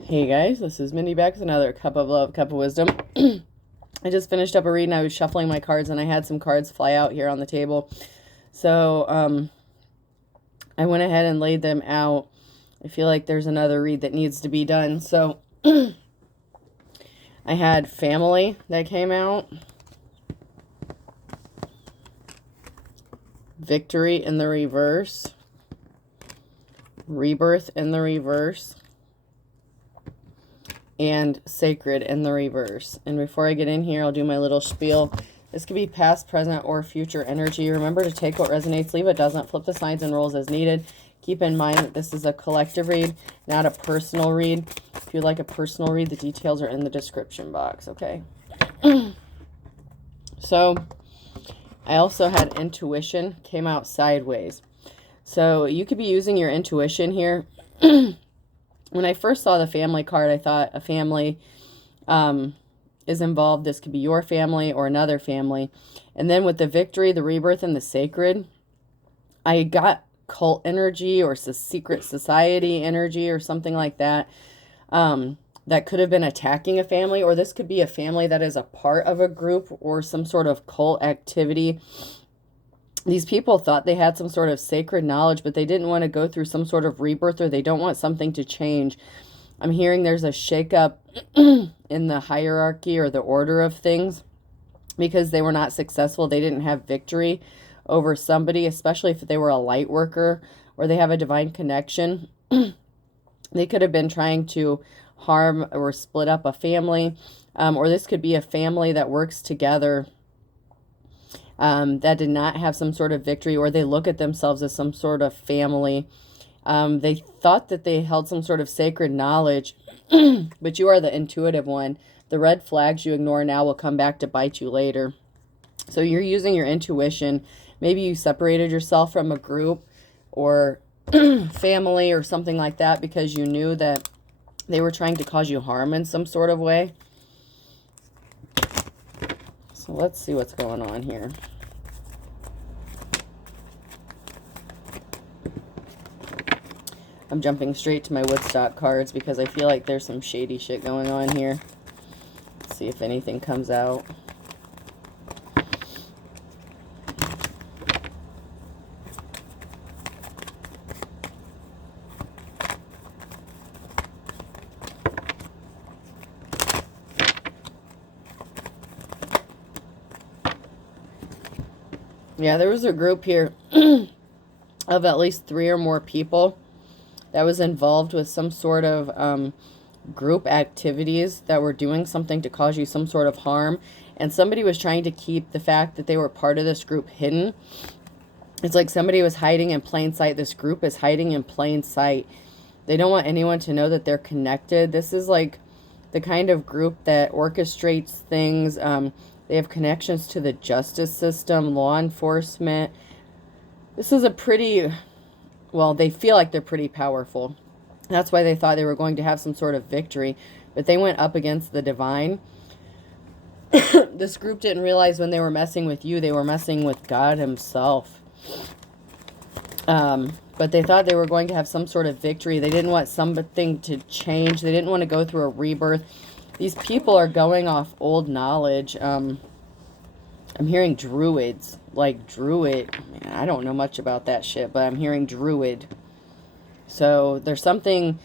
Hey guys, this is Mindy back with another cup of love, cup of wisdom. I just finished up a read and I was shuffling my cards and I had some cards fly out here on the table. So I went ahead and laid them out. I feel like there's another read that needs to be done. So I had family that came out, victory in the reverse, rebirth in the reverse, and sacred in the reverse. And before I get in here, I'll do my little spiel. This could be past, present, or future energy. Remember to take what resonates, leave what doesn't, flip the signs and rolls as needed. Keep in mind that this is a collective read, not a personal read. If you'd like a personal read, the details are in the description box, okay? So I also had intuition, came out sideways. So you could be using your intuition here. When I first saw the family card, I thought a family is involved. This could be your family or another family. And then with the victory, the rebirth, and the sacred, I got cult energy or secret society energy or something like that. That could have been attacking a family, or this could be a family that is a part of a group or some sort of cult activity. These people thought they had some sort of sacred knowledge, but they didn't want to go through some sort of rebirth, or they don't want something to change. I'm hearing there's a shakeup in the hierarchy or the order of things because they were not successful. They didn't have victory over somebody, especially if they were a light worker or they have a divine connection. They could have been trying to harm or split up a family, or this could be a family that works together that did not have some sort of victory, or they look at themselves as some sort of family. They thought that they held some sort of sacred knowledge, but you are the intuitive one. The red flags you ignore now will come back to bite you later. So you're using your intuition. Maybe you separated yourself from a group or family or something like that because you knew that they were trying to cause you harm in some sort of way. So let's see what's going on here. I'm jumping straight to my Woodstock cards because I feel like there's some shady shit going on here. Let's see if anything comes out. Yeah, there was a group here of at least 3 or more people that was involved with some sort of group activities that were doing something to cause you some sort of harm. And somebody was trying to keep the fact that they were part of this group hidden. It's like somebody was hiding in plain sight. This group is hiding in plain sight. They don't want anyone to know that they're connected. This is like the kind of group that orchestrates things. They have connections to the justice system, law enforcement. This is a pretty, well, they feel like they're pretty powerful. That's why they thought they were going to have some sort of victory. But they went up against the divine. This group didn't realize when they were messing with you, they were messing with God himself. But they thought they were going to have some sort of victory. They didn't want something to change. They didn't want to go through a rebirth. These people are going off old knowledge. I'm hearing druids, like druid. Man, I don't know much about that shit, but I'm hearing druid. So there's something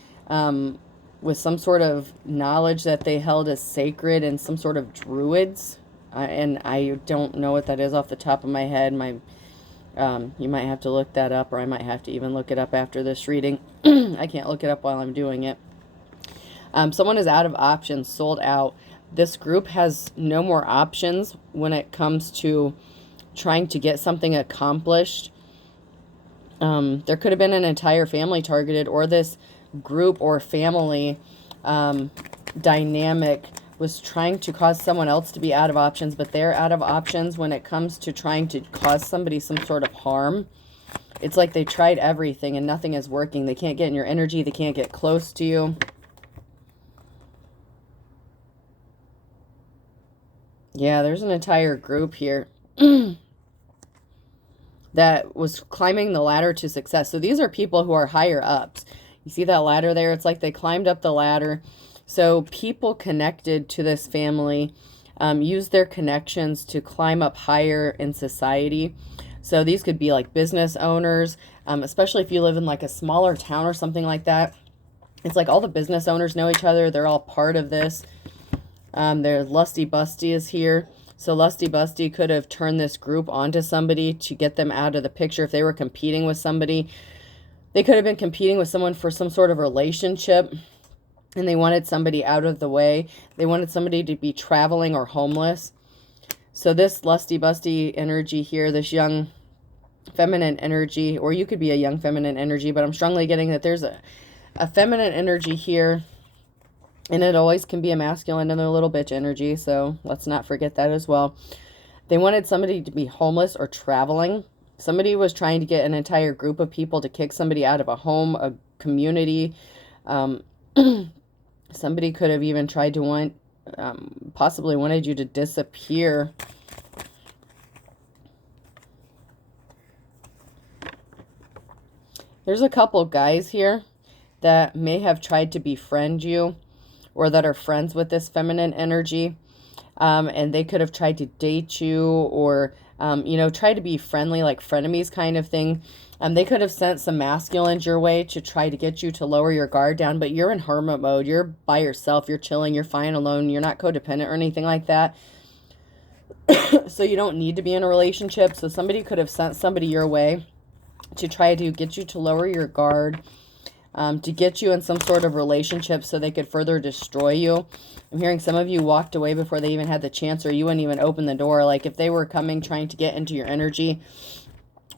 with some sort of knowledge that they held as sacred and some sort of druids. And I don't know what that is off the top of my head. You might have to look that up, or I might have to even look it up after this reading. I can't look it up while I'm doing it. Someone is out of options, sold out. This group has no more options when it comes to trying to get something accomplished. There could have been an entire family targeted, or this group or family dynamic was trying to cause someone else to be out of options, but they're out of options when it comes to trying to cause somebody some sort of harm. It's like they tried everything and nothing is working. They can't get in your energy. They can't get close to you. Yeah, there's an entire group here that was climbing the ladder to success. So these are people who are higher ups. You see that ladder there? It's like they climbed up the ladder. So people connected to this family use their connections to climb up higher in society. So these could be like business owners, especially if you live in like a smaller town or something like that. It's like all the business owners know each other. They're all part of this. There's Lusty Busty is here. So Lusty Busty could have turned this group onto somebody to get them out of the picture. If they were competing with somebody, they could have been competing with someone for some sort of relationship, and they wanted somebody out of the way. They wanted somebody to be traveling or homeless. So this Lusty Busty energy here, this young feminine energy, or you could be a young feminine energy, but I'm strongly getting that there's a feminine energy here, and it always can be a masculine and a little bitch energy, so let's not forget that as well. They wanted somebody to be homeless or traveling. Somebody was trying to get an entire group of people to kick somebody out of a home, a community. Somebody could have even tried to possibly wanted you to disappear. There's a couple guys here that may have tried to befriend you, or that are friends with this feminine energy. And they could have tried to date you, or, try to be friendly, like frenemies kind of thing. They could have sent some masculines your way to try to get you to lower your guard down, but you're in hermit mode. You're by yourself. You're chilling. You're fine alone. You're not codependent or anything like that. So you don't need to be in a relationship. So somebody could have sent somebody your way to try to get you to lower your guard, to get you in some sort of relationship so they could further destroy you. I'm hearing some of you walked away before they even had the chance, or you wouldn't even open the door. Like if they were coming, trying to get into your energy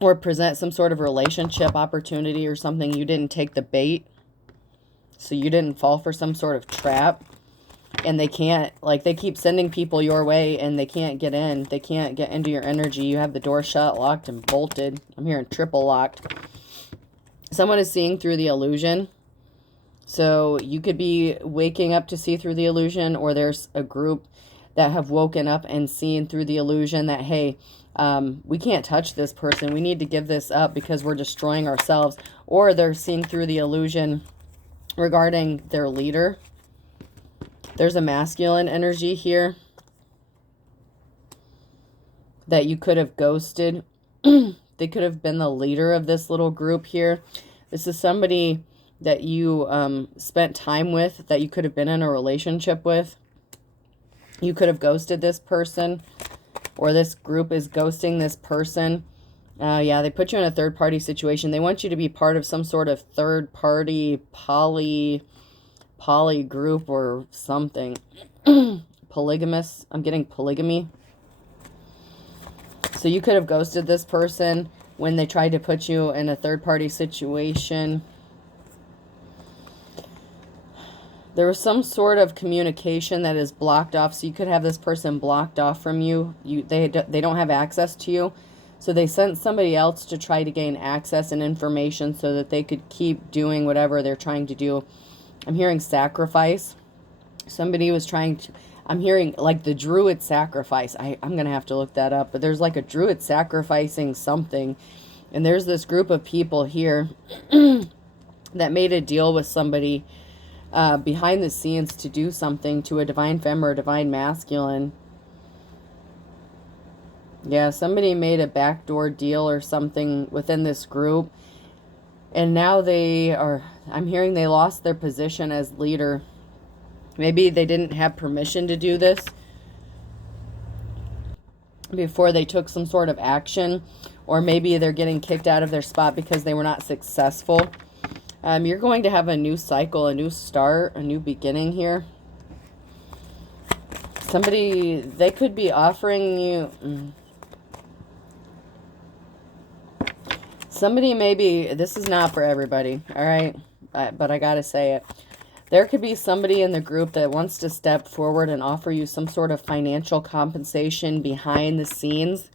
or present some sort of relationship opportunity or something, you didn't take the bait. So you didn't fall for some sort of trap. And they can't, like they keep sending people your way and they can't get in. They can't get into your energy. You have the door shut, locked, and bolted. I'm hearing triple locked. Someone is seeing through the illusion. So you could be waking up to see through the illusion, or there's a group that have woken up and seen through the illusion that, hey, we can't touch this person. We need to give this up because we're destroying ourselves. Or they're seeing through the illusion regarding their leader. There's a masculine energy here that you could have ghosted. They could have been the leader of this little group here. This is somebody that you spent time with, that you could have been in a relationship with. You could have ghosted this person, or this group is ghosting this person. Yeah, they put you in a third-party situation. They want you to be part of some sort of third-party poly group or something. Polygamous. I'm getting polygamy. So you could have ghosted this person when they tried to put you in a third-party situation. There was some sort of communication that is blocked off. So you could have this person blocked off from you. They don't have access to you. So they sent somebody else to try to gain access and information so that they could keep doing whatever they're trying to do. I'm hearing sacrifice. Somebody was trying to... I'm hearing like the Druid sacrifice. I'm going to have to look that up. But there's like a Druid sacrificing something. And there's this group of people here that made a deal with somebody behind the scenes to do something to a divine femme or a divine masculine. Yeah, somebody made a backdoor deal or something within this group. And now they are... I'm hearing they lost their position as leader. Maybe they didn't have permission to do this before they took some sort of action. Or maybe they're getting kicked out of their spot because they were not successful. You're going to have a new cycle, a new start, a new beginning here. Somebody, they could be offering you... Somebody maybe... This is not for everybody, all right? But I gotta say it. There could be somebody in the group that wants to step forward and offer you some sort of financial compensation behind the scenes.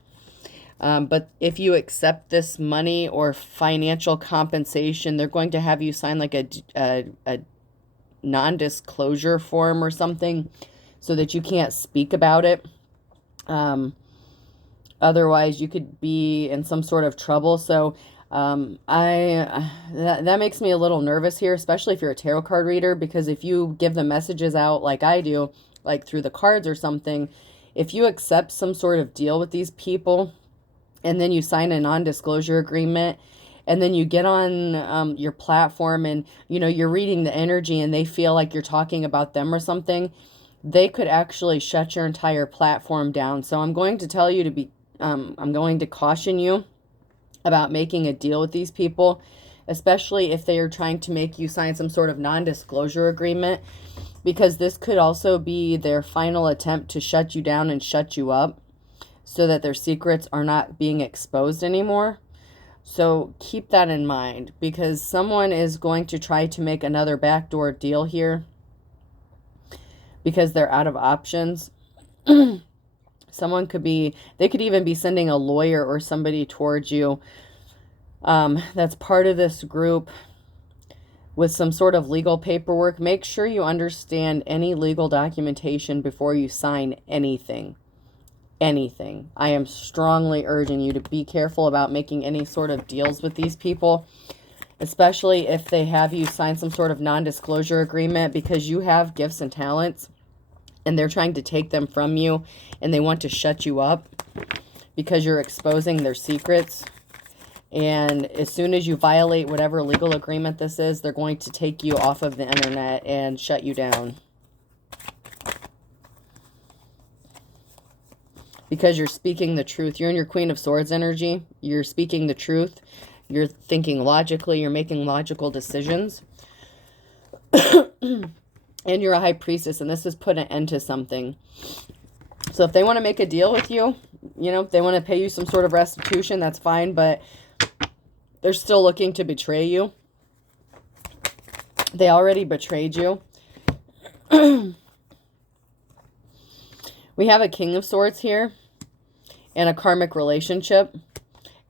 But if you accept this money or financial compensation, they're going to have you sign like a non-disclosure form or something so that you can't speak about it. Otherwise, you could be in some sort of trouble. So That makes me a little nervous here, especially if you're a tarot card reader, because if you give the messages out like I do, like through the cards or something, if you accept some sort of deal with these people and then you sign a non-disclosure agreement and then you get on your platform and, you know, you're reading the energy and they feel like you're talking about them or something, they could actually shut your entire platform down. So I'm going to tell you to be, I'm going to caution you about making a deal with these people, especially if they are trying to make you sign some sort of non-disclosure agreement, because this could also be their final attempt to shut you down and shut you up so that their secrets are not being exposed anymore. So keep that in mind, because someone is going to try to make another backdoor deal here because they're out of options. Someone could be, they could even be sending a lawyer or somebody towards you that's part of this group with some sort of legal paperwork. Make sure you understand any legal documentation before you sign anything. Anything. I am strongly urging you to be careful about making any sort of deals with these people, especially if they have you sign some sort of non-disclosure agreement, because you have gifts and talents and they're trying to take them from you and they want to shut you up because you're exposing their secrets. And as soon as you violate whatever legal agreement this is, they're going to take you off of the internet and shut you down. Because you're speaking the truth. You're in your Queen of Swords energy. You're speaking the truth. You're thinking logically. You're making logical decisions. And you're a High Priestess, and this has put an end to something. So if they want to make a deal with you, you know, if they want to pay you some sort of restitution, that's fine, but they're still looking to betray you. They already betrayed you. We have a King of Swords here and a karmic relationship,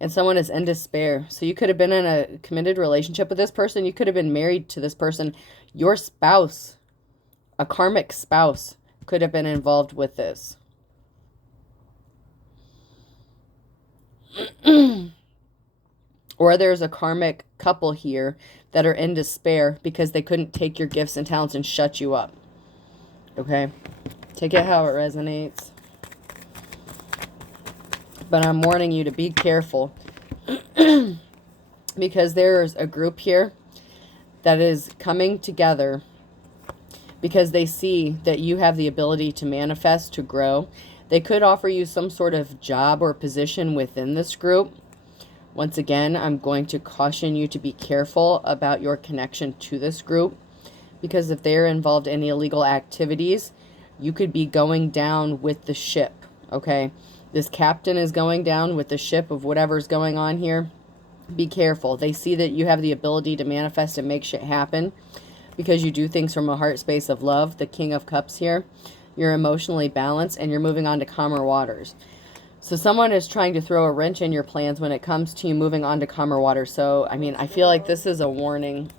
and someone is in despair. So you could have been in a committed relationship with this person. You could have been married to this person. Your spouse, a karmic spouse, could have been involved with this. Or there's a karmic couple here that are in despair because they couldn't take your gifts and talents and shut you up. Okay? Take it how it resonates. But I'm warning you to be careful. Because there's a group here that is coming together because they see that you have the ability to manifest, to grow. They could offer you some sort of job or position within this group. Once again, I'm going to caution you to be careful about your connection to this group, because if they're involved in any illegal activities, you could be going down with the ship, okay? This captain is going down with the ship of whatever's going on here. Be careful. They see that you have the ability to manifest and make shit happen because you do things from a heart space of love. The King of Cups here. You're emotionally balanced and you're moving on to calmer waters. So someone is trying to throw a wrench in your plans when it comes to you moving on to calmer waters. So, I mean, I feel like this is a warning.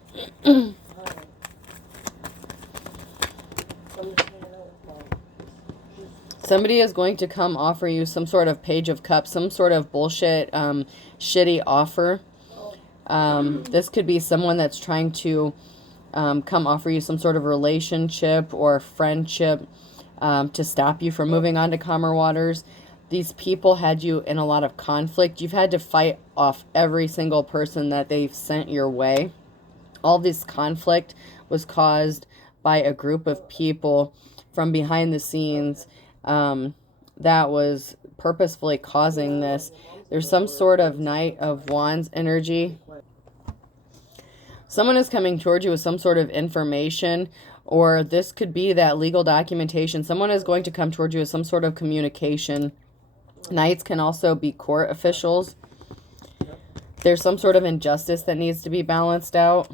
Somebody is going to come offer you some sort of Page of Cups, some sort of bullshit, shitty offer. This could be someone that's trying to come offer you some sort of relationship or friendship to stop you from moving on to calmer waters. These people had you in a lot of conflict. You've had to fight off every single person that they've sent your way. All this conflict was caused by a group of people from behind the scenes that was purposefully causing this. There's some sort of Knight of Wands energy. Someone is coming towards you with some sort of information, or this could be that legal documentation. Someone is going to come towards you with some sort of communication. Knights can also be court officials. There's some sort of injustice that needs to be balanced out.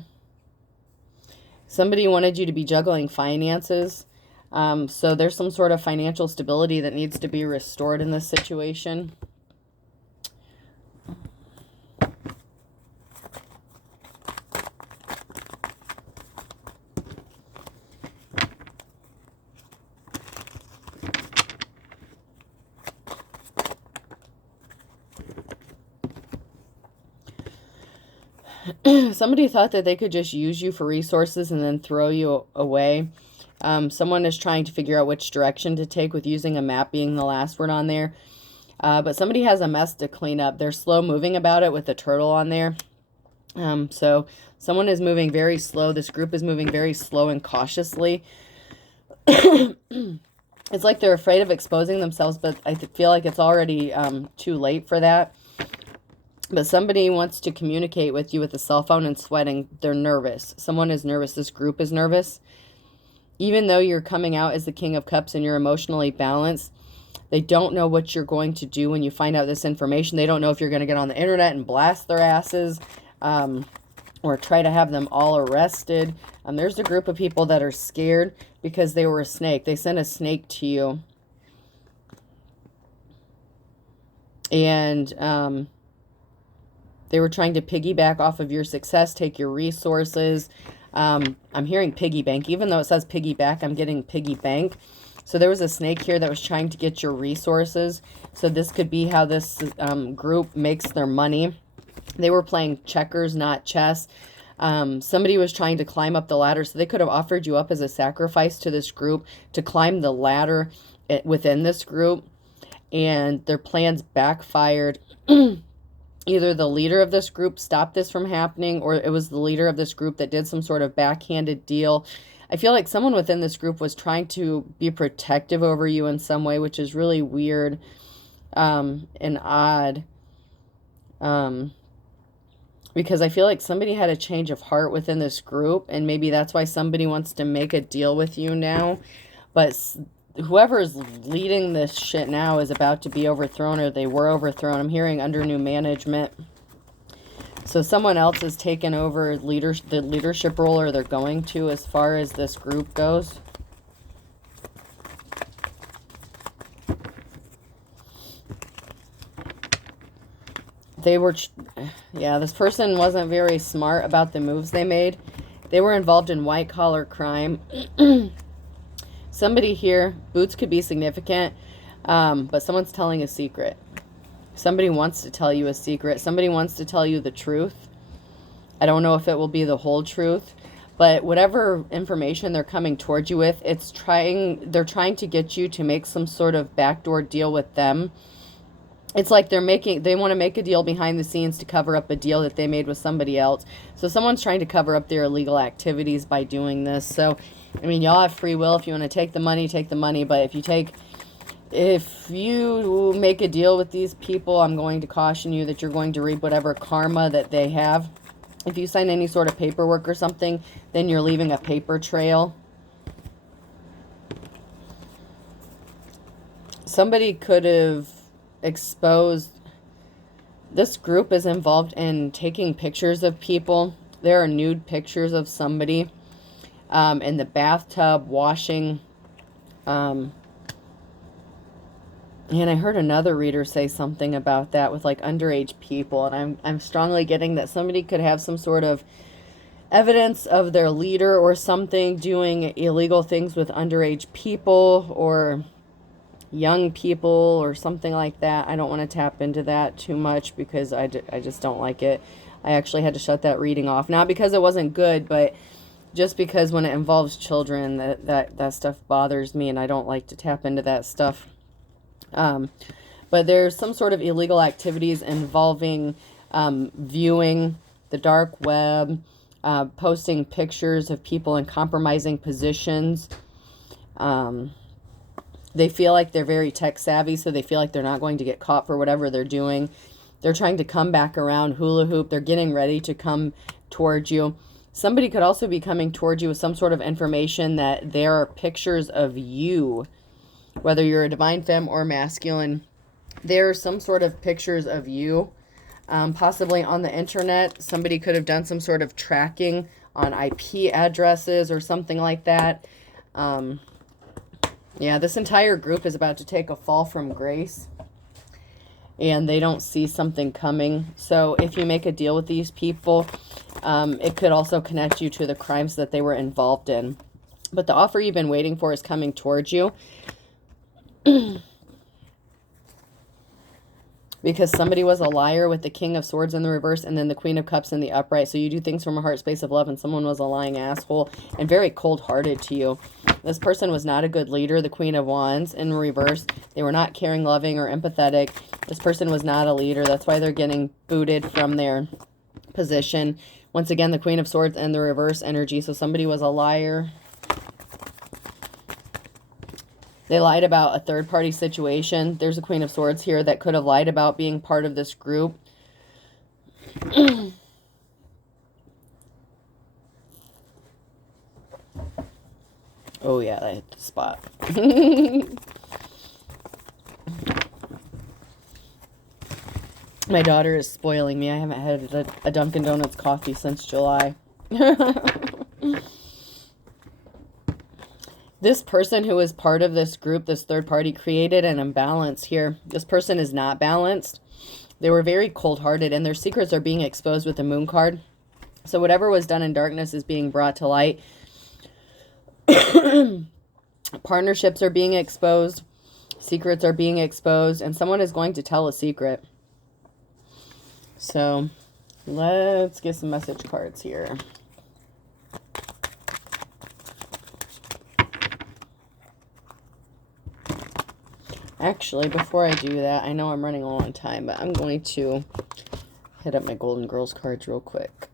Somebody wanted you to be juggling finances. So there's some sort of financial stability that needs to be restored in this situation. Somebody thought that they could just use you for resources and then throw you away. Someone is trying to figure out which direction to take, with using a map being the last word on there. But somebody has a mess to clean up. They're slow moving about it with the turtle on there. So someone is moving very slow. This group is moving very slow and cautiously. It's like they're afraid of exposing themselves, but I feel like it's already too late for that. But somebody wants to communicate with you with a cell phone and sweating. They're nervous. Someone is nervous. This group is nervous. Even though you're coming out as the King of Cups and you're emotionally balanced, they don't know what you're going to do when you find out this information. They don't know if you're going to get on the internet and blast their asses, or try to have them all arrested. There's a group of people that are scared because they were a snake. They sent a snake to you. And they were trying to piggyback off of your success, take your resources. I'm hearing piggy bank. Even though it says piggyback, I'm getting piggy bank. So there was a snake here that was trying to get your resources. So this could be how this group makes their money. They were playing checkers, not chess. Somebody was trying to climb up the ladder. So they could have offered you up as a sacrifice to this group to climb the ladder within this group. And their plans backfired. Either the leader of this group stopped this from happening, or it was the leader of this group that did some sort of backhanded deal. I feel like someone within this group was trying to be protective over you in some way, which is really weird and odd. Because I feel like somebody had a change of heart within this group, and maybe that's why somebody wants to make a deal with you now. But whoever is leading this shit now is about to be overthrown, or they were overthrown. I'm hearing under new management. So someone else has taken over the leadership role, or they're going to, as far as this group goes. They were, yeah, this person wasn't very smart about the moves they made. They were involved in white-collar crime. Somebody here, boots could be significant, but someone's telling a secret. Somebody wants to tell you a secret. Somebody wants to tell you the truth. I don't know if it will be the whole truth, but whatever information they're coming towards you with, they're trying to get you to make some sort of backdoor deal with them. It's like they want to make a deal behind the scenes to cover up a deal that they made with somebody else. So someone's trying to cover up their illegal activities by doing this. So, I mean, y'all have free will. If you want to take the money, take the money. But if you make a deal with these people, I'm going to caution you that you're going to reap whatever karma that they have. If you sign any sort of paperwork or something, then you're leaving a paper trail. Somebody could have exposed. This group is involved in taking pictures of people. There are nude pictures of somebody in the bathtub washing. And I heard another reader say something about that with like underage people, and I'm strongly getting that somebody could have some sort of evidence of their leader or something doing illegal things with underage people or young people or something like that. I don't want to tap into that too much because I just don't like it. I actually had to shut that reading off. Not because it wasn't good, but just because when it involves children, that stuff bothers me, and I don't like to tap into that stuff. But there's some sort of illegal activities involving viewing the dark web, posting pictures of people in compromising positions. They feel like they're very tech savvy, so they feel like they're not going to get caught for whatever they're doing. They're trying to come back around, hula hoop. They're getting ready to come towards you. Somebody could also be coming towards you with some sort of information that there are pictures of you, whether you're a divine femme or masculine. There are some sort of pictures of you, possibly on the internet. Somebody could have done some sort of tracking on IP addresses or something like that. Yeah, this entire group is about to take a fall from grace, and they don't see something coming. So if you make a deal with these people, it could also connect you to the crimes that they were involved in. But the offer you've been waiting for is coming towards you. because somebody was a liar with the King of Swords in the reverse and then the Queen of Cups in the upright. So you do things from a heart space of love, and someone was a lying asshole and very cold-hearted to you. This person was not a good leader. The Queen of Wands in reverse. They were not caring, loving, or empathetic. This person was not a leader. That's why they're getting booted from their position. Once again, the Queen of Swords and the reverse energy. So somebody was a liar. They lied about a third-party situation. There's a Queen of Swords here that could have lied about being part of this group. Oh, yeah, that hit the spot. My daughter is spoiling me. I haven't had a Dunkin' Donuts coffee since July. This person who is part of this group, this third party, created an imbalance here. This person is not balanced. They were very cold-hearted, and their secrets are being exposed with the Moon card. So whatever was done in darkness is being brought to light. Partnerships are being exposed. Secrets are being exposed, and someone is going to tell a secret. So let's get some message cards here. Actually, before I do that, I know I'm running low on time, but I'm going to hit up my Golden Girls cards real quick.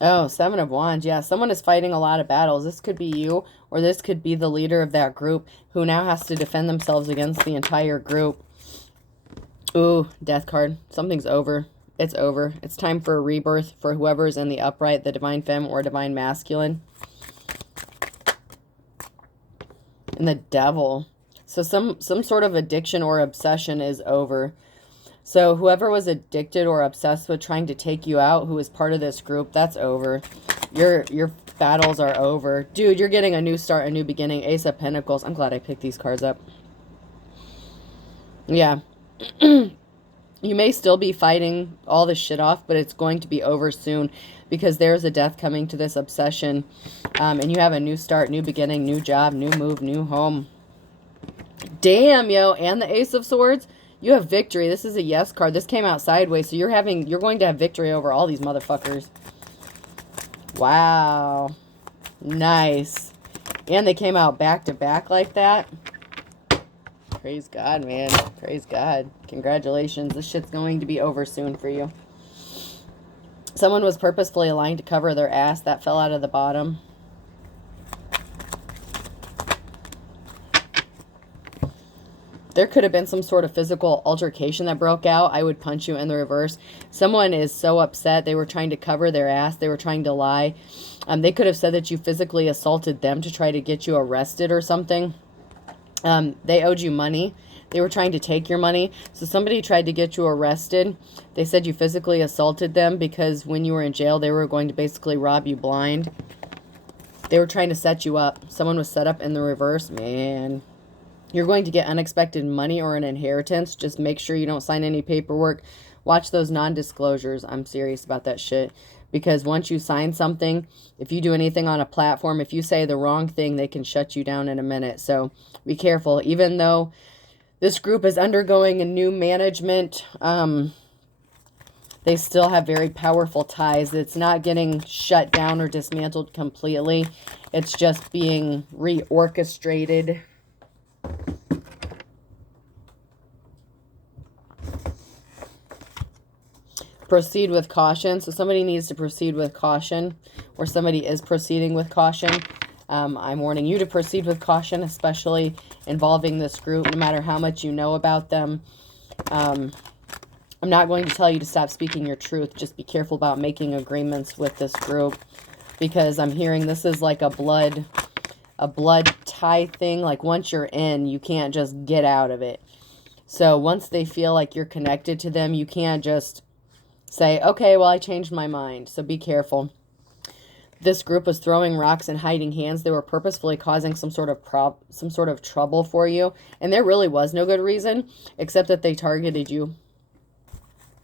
Oh, Seven of Wands. Yeah, someone is fighting a lot of battles. This could be you, or this could be the leader of that group who now has to defend themselves against the entire group. Ooh, Death card. Something's over. It's over. It's time for a rebirth for whoever's in the upright, the Divine Femme or Divine Masculine. And the Devil. So some sort of addiction or obsession is over. So whoever was addicted or obsessed with trying to take you out, who is part of this group, that's over. Your battles are over. Dude, you're getting a new start, a new beginning. Ace of Pentacles. I'm glad I picked these cards up. Yeah. You may still be fighting all this shit off, but it's going to be over soon because there's a death coming to this obsession. And you have a new start, new beginning, new job, new move, new home. Damn, yo. And the Ace of Swords. You have victory. This is a yes card. This came out sideways, so you're going to have victory over all these motherfuckers. Wow. Nice. And they came out back to back like that. Praise God, man. Praise God. Congratulations. This shit's going to be over soon for you. Someone was purposefully aligned to cover their ass. That fell out of the bottom. There could have been some sort of physical altercation that broke out. I would punch you in the reverse. Someone is so upset. They were trying to cover their ass. They were trying to lie. They could have said that you physically assaulted them to try to get you arrested or something. They owed you money. They were trying to take your money. So somebody tried to get you arrested. They said you physically assaulted them because when you were in jail, they were going to basically rob you blind. They were trying to set you up. Someone was set up in the reverse. Man, you're going to get unexpected money or an inheritance. Just make sure you don't sign any paperwork. Watch those non-disclosures. I'm serious about that shit. Because once you sign something, if you do anything on a platform, if you say the wrong thing, they can shut you down in a minute. So be careful. Even though this group is undergoing a new management, they still have very powerful ties. It's not getting shut down or dismantled completely. It's just being reorchestrated. Proceed with caution. So somebody needs to proceed with caution, or somebody is proceeding with caution. I'm warning you to proceed with caution, especially involving this group, no matter how much you know about them. I'm not going to tell you to stop speaking your truth. Just be careful about making agreements with this group, because I'm hearing this is like a blood tie thing. Like once you're in, you can't just get out of it. So once they feel like you're connected to them, you can't just say, okay, well, I changed my mind. So be careful. This group was throwing rocks and hiding hands. They were purposefully causing some sort of trouble for you. And there really was no good reason, except that they targeted you.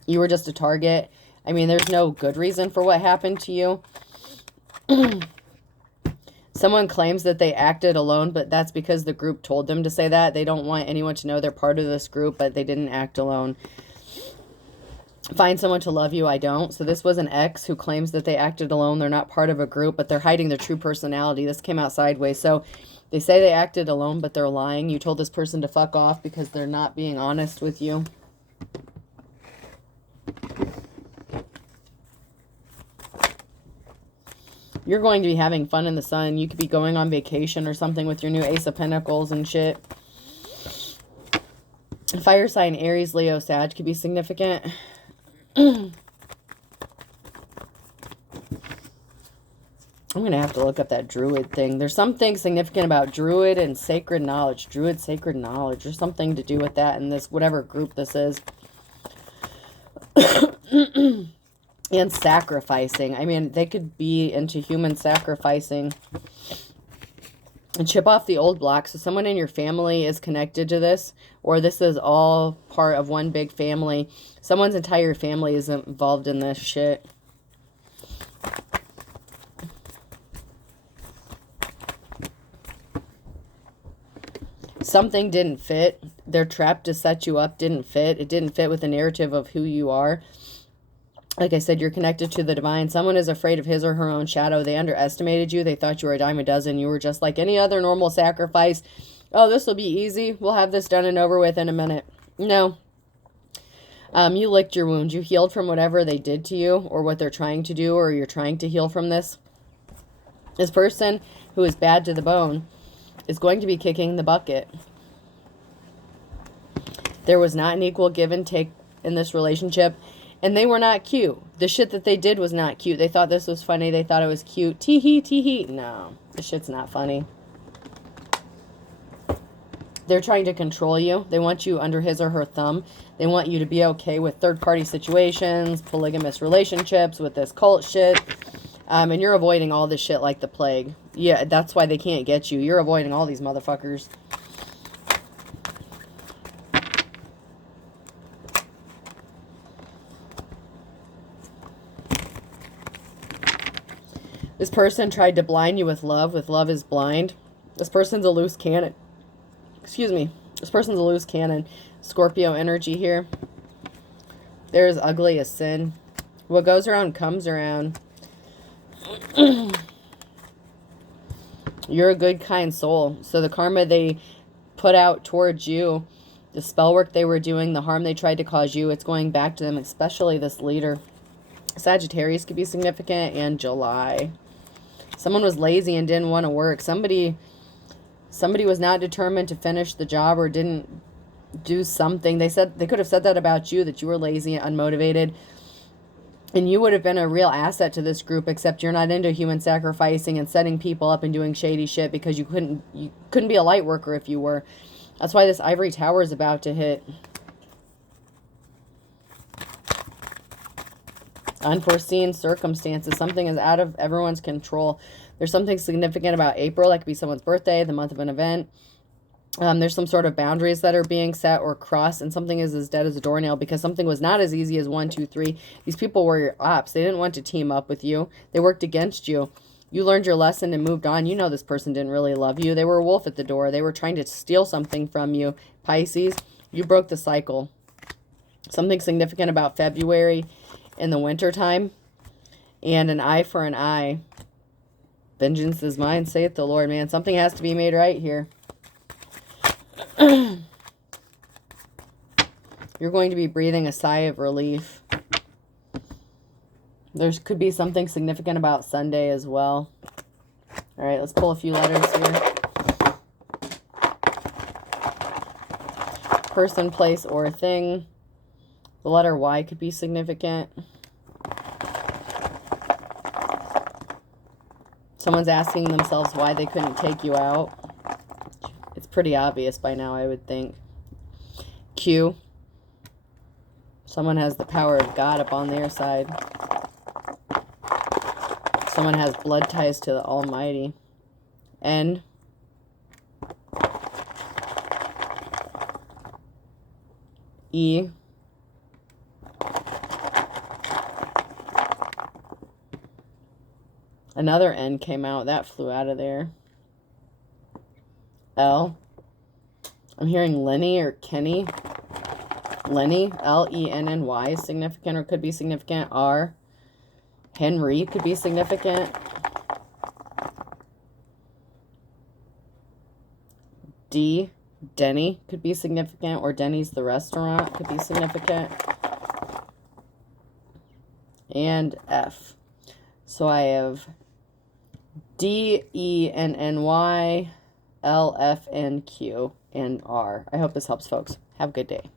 You were just a target. I mean, there's no good reason for what happened to you. Someone claims that they acted alone, but that's because the group told them to say that. They don't want anyone to know they're part of this group, but they didn't act alone. Find someone to love you, I don't. So this was an ex who claims that they acted alone. They're not part of a group, but they're hiding their true personality. This came out sideways. So they say they acted alone, but they're lying. You told this person to fuck off because they're not being honest with you. You're going to be having fun in the sun. You could be going on vacation or something with your new Ace of Pentacles and shit. Fire sign, Aries, Leo, Sag could be significant. I'm going to have to look up that Druid thing. There's something significant about Druid and sacred knowledge. Druid, sacred knowledge. There's something to do with that in this, whatever group this is. And sacrificing. I mean, they could be into human sacrificing. And chip off the old blocks. So someone in your family is connected to this, or this is all part of one big family. Someone's entire family is involved in this shit. Something didn't fit. Their trap to set you up didn't fit. It didn't fit with the narrative of who you are. Like I said, you're connected to the divine. Someone is afraid of his or her own shadow. They underestimated you. They thought you were a dime a dozen. You were just like any other normal sacrifice. Oh, this will be easy. We'll have this done and over with in a minute. No. You licked your wounds. You healed from whatever they did to you or what they're trying to do, or you're trying to heal from this. This person who is bad to the bone is going to be kicking the bucket. There was not an equal give and take in this relationship. And they were not cute. The shit that they did was not cute. They thought this was funny. They thought it was cute. Tee-hee, tee-hee. No, this shit's not funny. They're trying to control you. They want you under his or her thumb. They want you to be okay with third-party situations, polygamous relationships, with this cult shit. And you're avoiding all this shit like the plague. Yeah, that's why they can't get you. You're avoiding all these motherfuckers. This person tried to blind you with love. With love is blind. This person's a loose cannon. Excuse me. This person's a loose cannon. Scorpio energy here. There's ugly as sin. What goes around comes around. You're a good, kind soul. So the karma they put out towards you, the spell work they were doing, the harm they tried to cause you, it's going back to them, especially this leader. Sagittarius could be significant, and July. Someone was lazy and didn't want to work. Somebody was not determined to finish the job or didn't do something. They could have said that about you, that you were lazy and unmotivated. And you would have been a real asset to this group, except you're not into human sacrificing and setting people up and doing shady shit because you couldn't be a light worker if you were. That's why this ivory tower is about to hit. Unforeseen circumstances. Something is out of everyone's control. There's something significant about April. That could be someone's birthday, the month of an event. There's some sort of boundaries that are being set or crossed, and something is as dead as a doornail because something was not as easy as 1, 2, 3. These people were your ops. They didn't want to team up with you. They worked against you. You learned your lesson and moved on. You know this person didn't really love you. They were a wolf at the door. They were trying to steal something from you. Pisces, you broke the cycle. Something significant about February in the winter time, and an eye for an eye. Vengeance is mine, saith the Lord. Man, something has to be made right here. You're going to be breathing a sigh of relief. There could be something significant about Sunday as well. All right, let's pull a few letters here. Person, place, or thing. The letter Y could be significant. Someone's asking themselves why they couldn't take you out. It's pretty obvious by now, I would think. Q. Someone has the power of God up on their side. Someone has blood ties to the Almighty. N. E. Another N came out. That flew out of there. L. I'm hearing Lenny or Kenny. Lenny, Lenny is significant or could be significant. R. Henry could be significant. D. Denny could be significant, or Denny's the restaurant could be significant. And F. So I have D, E, N, N, Y, L, F, N, Q, and R. I hope this helps, folks. Have a good day.